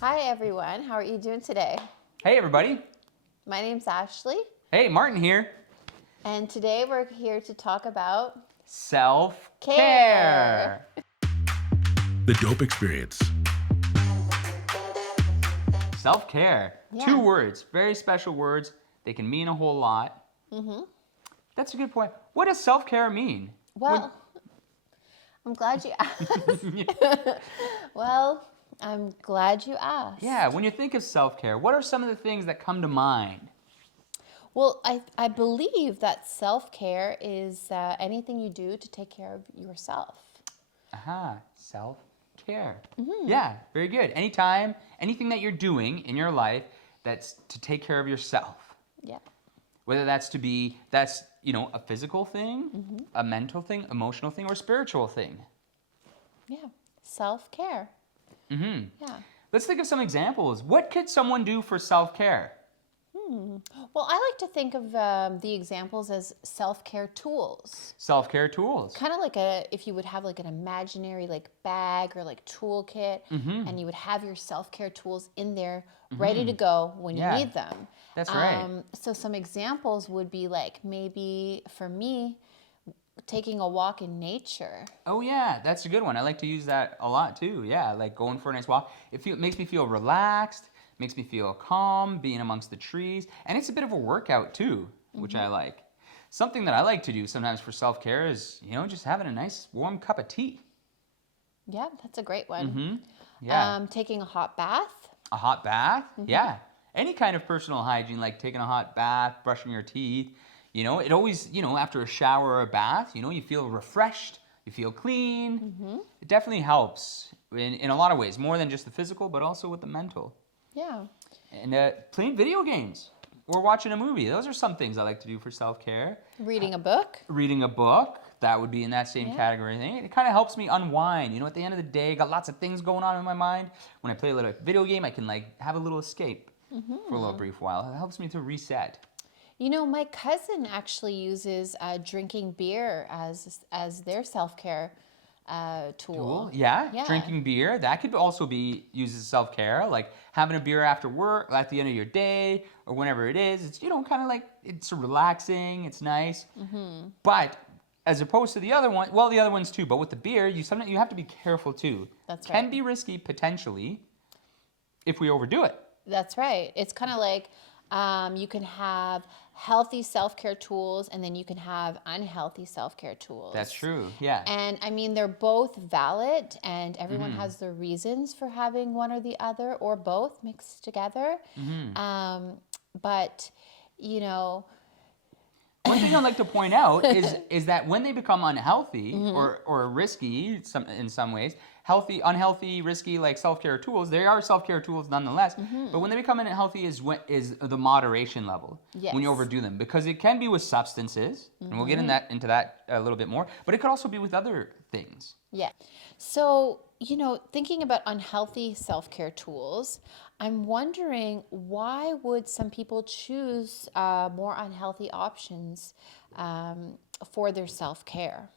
Hi everyone, how are you doing today? Hey everybody. My name's Ashley, Hey, Martin here. and today we're here to talk about Self-care. The Dope Experience. Self-care. Yeah. 2 words, very special words. They can mean a whole lot. That's a good point. What does self-care mean? Well, I'm glad you asked. Well, I'm glad you asked. Yeah, when you think of self-care, what are some of the things that come to mind? Well, I believe that self-care is anything you do to take care of yourself. Aha, self-care. Yeah, very good. Anytime, anything that you're doing in your life that's to take care of yourself. Yeah. Whether that's a physical thing, a mental thing, emotional thing, or spiritual thing. Yeah. Self-care. Mm-hmm. Yeah. Let's think of some examples. What could someone do for self-care? Well, I like to think of the examples as self-care tools. Self-care tools. Kind of like if you would have like an imaginary like bag or like toolkit, and you would have your self-care tools in there ready to go when Yeah, you need them. that's right. So some examples would be like maybe for me, taking a walk in nature. Oh yeah, that's a good one. I like to use that a lot too. Yeah, like going for a nice walk. It makes me feel relaxed, makes me feel calm, being amongst the trees, and it's a bit of a workout too, which I like. Something that I like to do sometimes for self-care is, just having a nice warm cup of tea. Yeah, that's a great one. Yeah. Taking a hot bath. A hot bath? Yeah. Any kind of personal hygiene, like taking a hot bath, brushing your teeth. It always, after a shower or a bath, you feel refreshed, you feel clean. It definitely helps in a lot of ways, more than just the physical, but also with the mental. Yeah. And playing video games or watching a movie. Those are some things I like to do for self-care. Reading a book. Reading a book, that would be in that same category thing. It kind of helps me unwind. At the end of the day, got lots of things going on in my mind. When I play a little video game, I can have a little escape for a little brief while. It helps me to reset. My cousin actually uses drinking beer as their self-care tool. Cool. Yeah. Yeah. Drinking beer, that could also be used as self-care, like having a beer after work, at the end of your day, or whenever it is. It's, kind of like, it's relaxing, it's nice. But as opposed to the other one, well, the other ones too, but with the beer, sometimes you have to be careful too. That's Can right. be risky, potentially, if we overdo it. That's right. It's kind of like you can have healthy self-care tools and then you can have unhealthy self-care tools. That's true, yeah. And I mean, they're both valid and everyone has their reasons for having one or the other or both mixed together. But, One thing I'd like to point out is that when they become unhealthy or risky in some ways, unhealthy, risky like self-care tools, they are self-care tools nonetheless. But when they become unhealthy is the moderation level. Yes. When you overdo them, because it can be with substances, and we'll get into that a little bit more. But it could also be with other things. yeah. So, thinking about unhealthy self-care tools, I'm wondering why would some people choose more unhealthy options for their self-care?